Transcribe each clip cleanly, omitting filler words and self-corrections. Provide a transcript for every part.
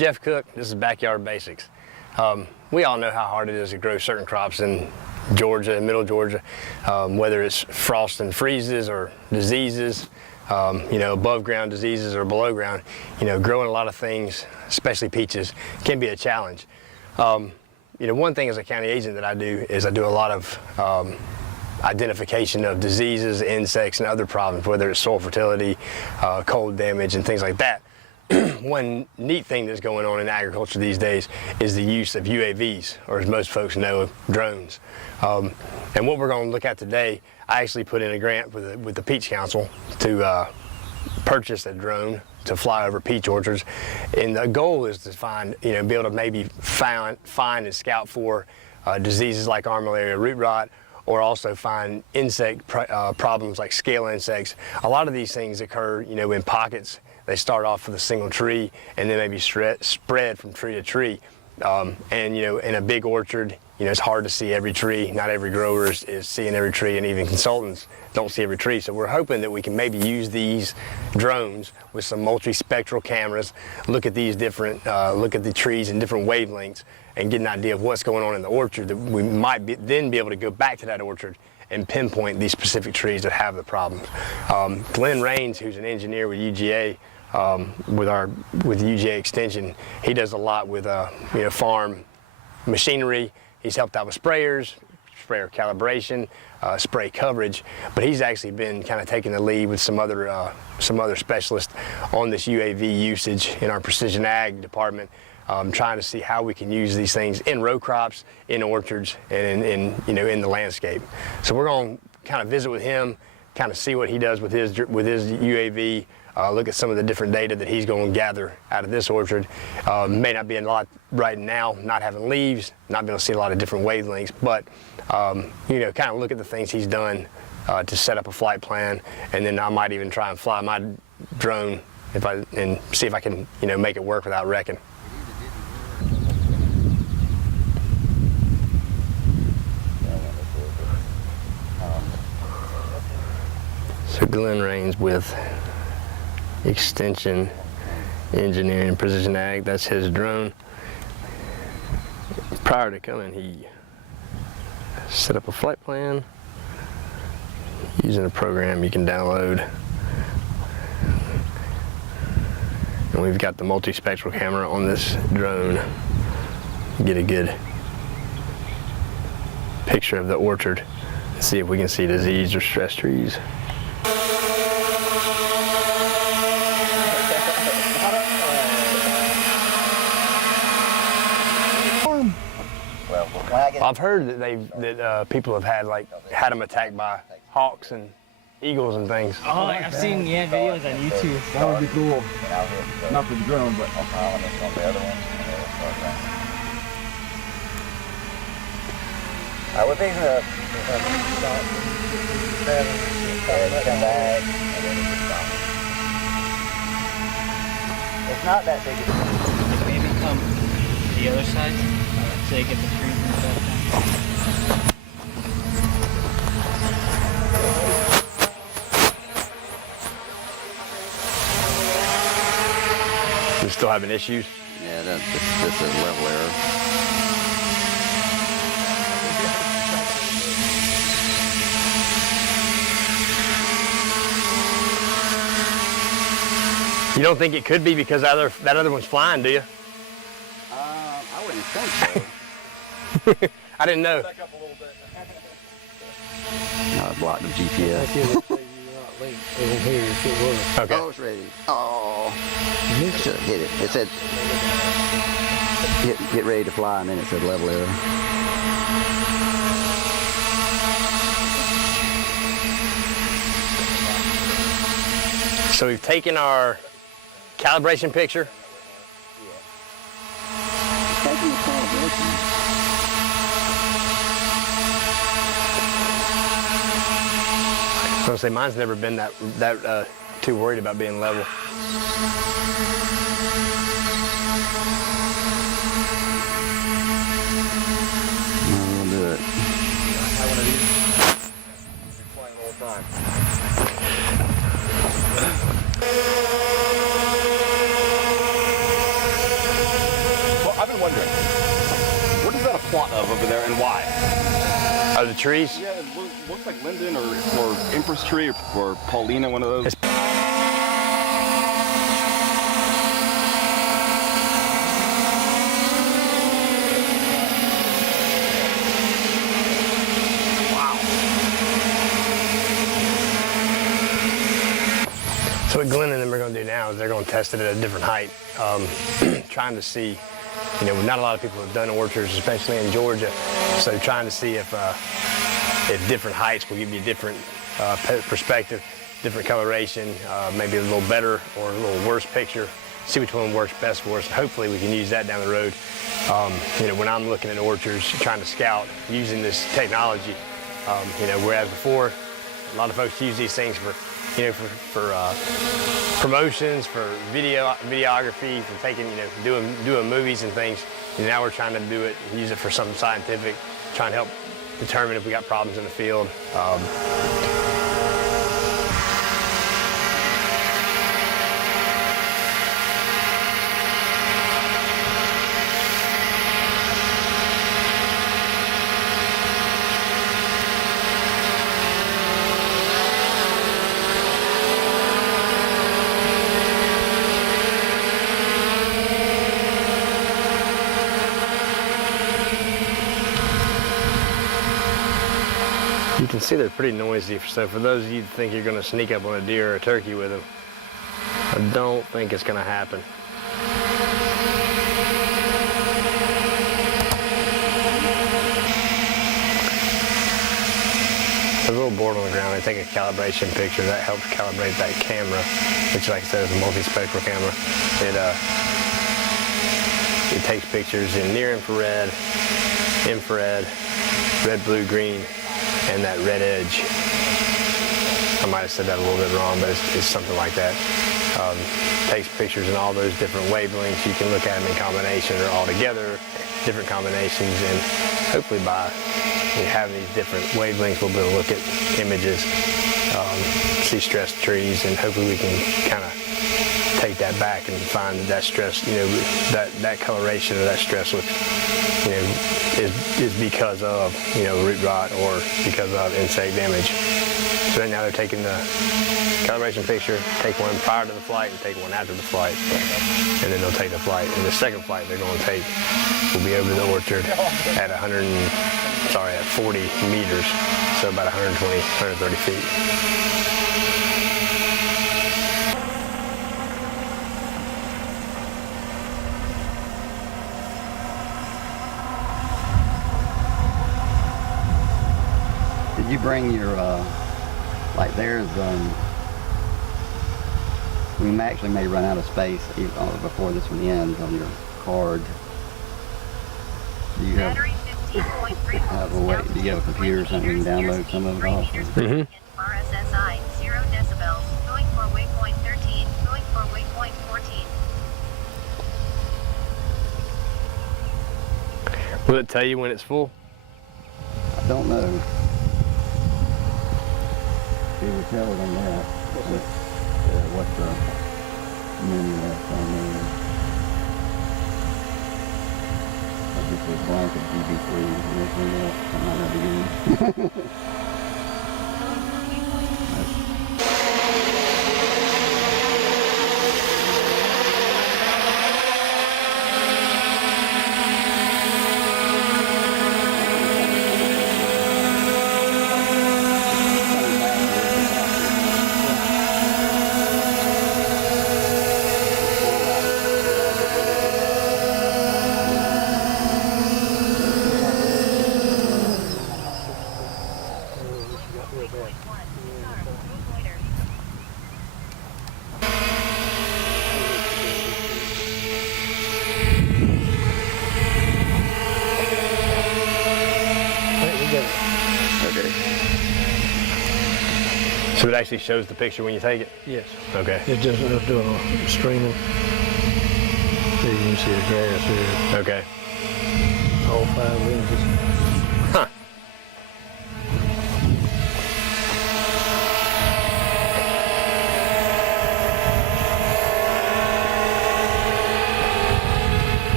Jeff Cook. This is Backyard Basics. We all know how hard it is to grow certain crops in Georgia and middle Georgia, whether it's frost and freezes or diseases, above ground diseases or below ground. Growing a lot of things, especially peaches, can be a challenge. One thing as a county agent that I do is I do a lot of identification of diseases, insects, and other problems, whether it's soil fertility, cold damage, and things like that. One neat thing that's going on in agriculture these days is the use of UAVs, or as most folks know, drones. And what we're going to look at today, I actually put in a grant with the Peach Council to purchase a drone to fly over peach orchards. And the goal is to be able to maybe find and scout for diseases like armillaria root rot, or also find insect problems like scale insects. A lot of these things occur, in pockets. They start off with a single tree and then maybe spread from tree to tree. In a big orchard, it's hard to see every tree. Not every grower is seeing every tree, and even consultants don't see every tree. So we're hoping that we can maybe use these drones with some multispectral cameras, look at these different, look at the trees in different wavelengths, and get an idea of what's going on in the orchard, that we might then be able to go back to that orchard and pinpoint these specific trees that have the problems. Glenn Rains, who's an engineer with UGA, with UGA Extension, he does a lot with farm machinery. He's helped out with sprayers, sprayer calibration, spray coverage, but he's actually been kind of taking the lead with some other specialists on this UAV usage in our precision ag department, trying to see how we can use these things in row crops, in orchards, and in the landscape. So we're going to kind of visit with him, kind of see what he does with his UAV. Look at some of the different data that he's going to gather out of this orchard. May not be a lot right now, not having leaves, not being able to see a lot of different wavelengths, but kind of look at the things he's done to set up a flight plan, and then I might even try and fly my drone and see if I can make it work without wrecking. So Glenn Rains with Extension Engineering Precision Ag, that's his drone. Prior to coming, he set up a flight plan using a program you can download. And we've got the multispectral camera on this drone. Get a good picture of the orchard and see if we can see diseased or stressed trees. I've heard that people have had them attacked by hawks and eagles and things. Oh, I've seen videos on YouTube. That would be cool. Not for the drone, but on the other one. We're fixing to come back. It's not that big. Like maybe come to the other side so they get the trees and stuff down. You still having issues? Yeah, that's just a level error. You don't think it could be because that other one's flying, do you? I wouldn't think so. I didn't know. Back up a little bit. No, I blocked the GPS. Okay. Oh, it's ready. Oh. Should have hit it. It said, get ready to fly, and then it said level error. So we've taken our calibration picture. Taking the calibration. I was gonna say mine's never been that too worried about being level. We'll do it. I want to use it. Flying all the time. want of over there and why? Oh, the trees? Yeah, it looks like linden or empress tree or Paulina, one of those. So what Glenn and them are going to do now is they're going to test it at a different height, trying to see, you know, not a lot of people have done orchards, especially in Georgia, so trying to see if different heights will give you a different perspective, different coloration, maybe a little better or a little worse picture, see which one works best for us, and hopefully we can use that down the road. You know, when I'm looking at orchards, trying to scout using this technology, you know, whereas before, a lot of folks use these things for, you know, for promotions, for videography, for taking, you know, doing movies and things. And now we're trying to do it, use it for something scientific, trying to help determine if we got problems in the field. You can see they're pretty noisy, so for those of you that think you're going to sneak up on a deer or a turkey with them, I don't think it's going to happen. There's a little board on the ground. They take a calibration picture. That helps calibrate that camera, which, like I said, is a multispectral camera. It takes pictures in near infrared, red, blue, green, and that red edge. I might have said that a little bit wrong, but it's something like that. Takes pictures in all those different wavelengths. You can look at them in combination or all together, different combinations, and hopefully by having these different wavelengths, we'll be able to look at images, see stressed trees, and hopefully we can kind of take that back and find that stress, you know, that coloration or that stress looks, you know, is because of, you know, root rot or because of insect damage. So right now they're taking the calibration picture, take one prior to the flight and take one after the flight, and then they'll take the flight. And the second flight they're going to take will be over the orchard at 40 meters, so about 120, 130 feet. Did you bring your, like there's, we actually may run out of space before this one ends on your card. Do you have, do you have a computer or something you can download some of it off? Mm-hmm. RSSI, 0 decibels, going for waypoint 13, going for waypoint 14. Will it tell you when it's full? I don't know. It would tell it on that. What the menu left on there. I just said blank of GB3 and everything else. I might not be doing. Okay. So it actually shows the picture when you take it? Yes. Okay. It's just doing a streaming. There you can see the grass here. Okay. All 5 inches. Huh.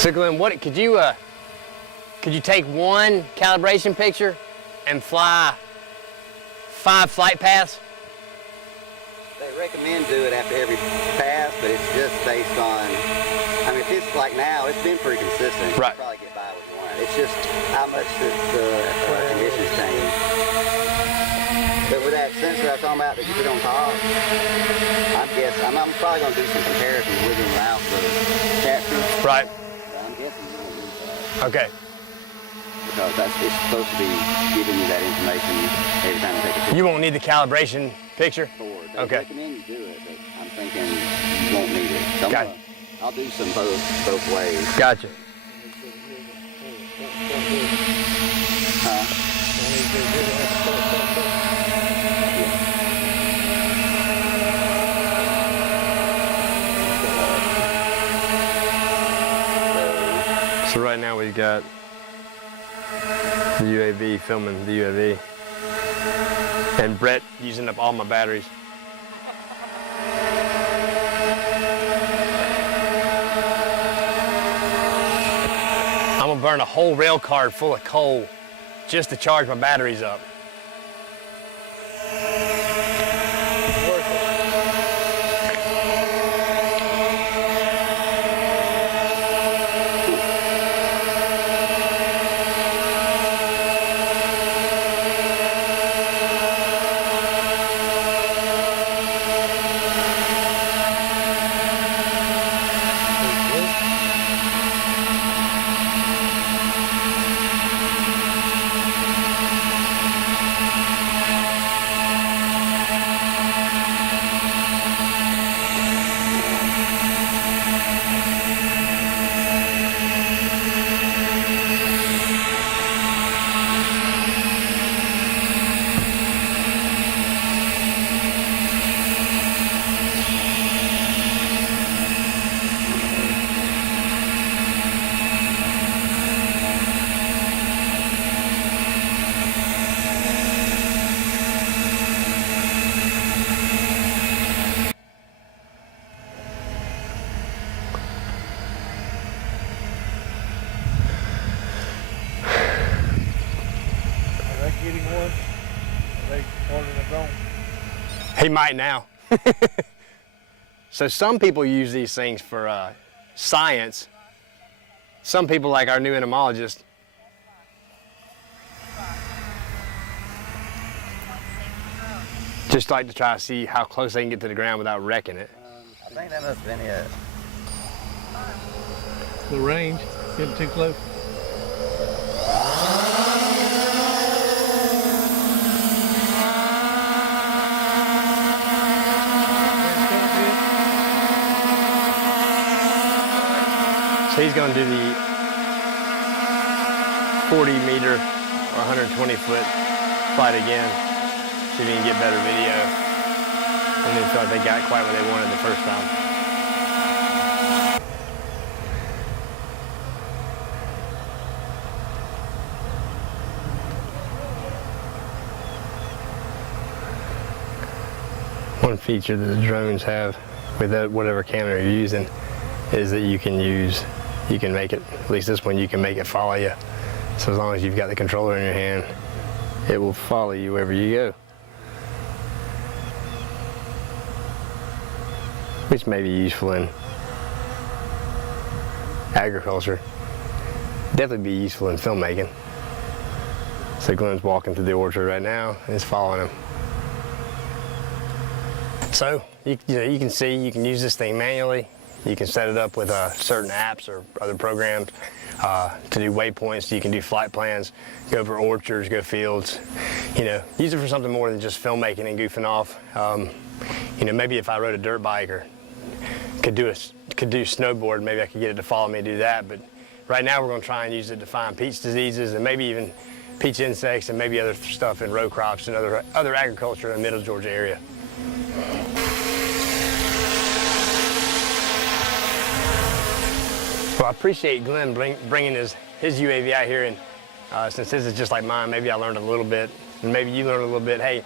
So Glenn, could you take one calibration picture and fly 5 flight paths? They recommend do it after every pass, but it's just based on, I mean, if it's like now, it's been pretty consistent. Right. You'll probably get by with one. It's just how much the conditions change. But with that sensor I was talking about that you put on top, I'm probably going to do some comparisons with and without the capture. Right. But I'm guessing you're going to use that. Okay. Because it's supposed to be giving you that information every time you take a picture. You won't need the calibration picture? Forward. They Okay. recommend you do it, but I'm thinking you won't need it. So Got it. I'll do some both ways. Gotcha. So right now we've got the UAV filming the UAV, and Brett using up all my batteries. I'm gonna burn a whole rail card full of coal just to charge my batteries up. He might now. So some people use these things for science. Some people, like our new entomologist, just like to try to see how close they can get to the ground without wrecking it. I think that must have been it. The range, getting too close. So he's going to do the 40 meter or 120 foot flight again, see if he can get better video. And then feel like they got quite what they wanted the first time. One feature that the drones have with that, whatever camera you're using, is that you can make it, at least this one, you can make it follow you. So as long as you've got the controller in your hand, it will follow you wherever you go. Which may be useful in agriculture. Definitely be useful in filmmaking. So Glenn's walking through the orchard right now and it's following him. So you can see, you can use this thing manually. You can set it up with certain apps or other programs to do waypoints. You can do flight plans, go for orchards, go fields. Use it for something more than just filmmaking and goofing off. Maybe if I rode a dirt bike or could do snowboard, maybe I could get it to follow me and do that. But right now we're going to try and use it to find peach diseases and maybe even peach insects and maybe other stuff in row crops and other agriculture in the Middle Georgia area. Well, I appreciate Glenn bringing his UAV out here, and since this is just like mine, maybe I learned a little bit, and maybe you learned a little bit. Hey,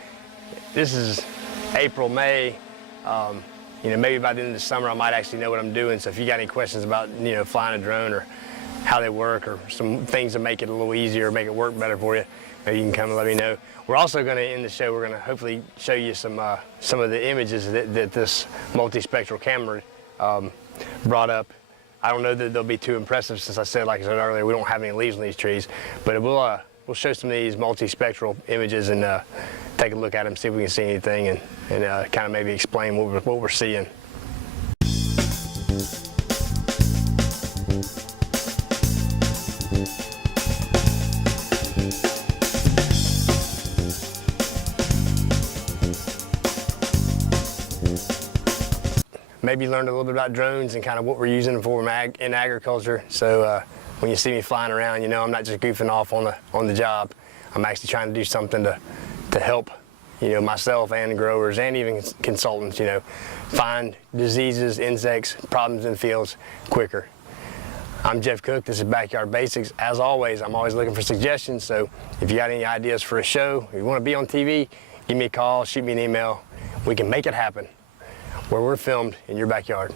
this is April, May. maybe by the end of the summer I might actually know what I'm doing. So if you got any questions about, flying a drone or how they work or some things to make it a little easier, make it work better for you, maybe you can come and let me know. We're also going to, in the show, we're going to hopefully show you some of the images that this multispectral camera brought up. I don't know that they'll be too impressive since like I said earlier, we don't have any leaves on these trees, but we'll show some of these multispectral images and take a look at them, see if we can see anything, and kind of maybe explain what we're seeing. Maybe learned a little bit about drones and kind of what we're using for in agriculture. So when you see me flying around, I'm not just goofing off on the job. I'm actually trying to do something to help, myself and growers and even consultants, find diseases, insects, problems in the fields quicker. I'm Jeff Cook. This is Backyard Basics. As always, I'm always looking for suggestions. So if you got any ideas for a show, if you want to be on TV, give me a call, shoot me an email. We can make it happen where we're filmed in your backyard.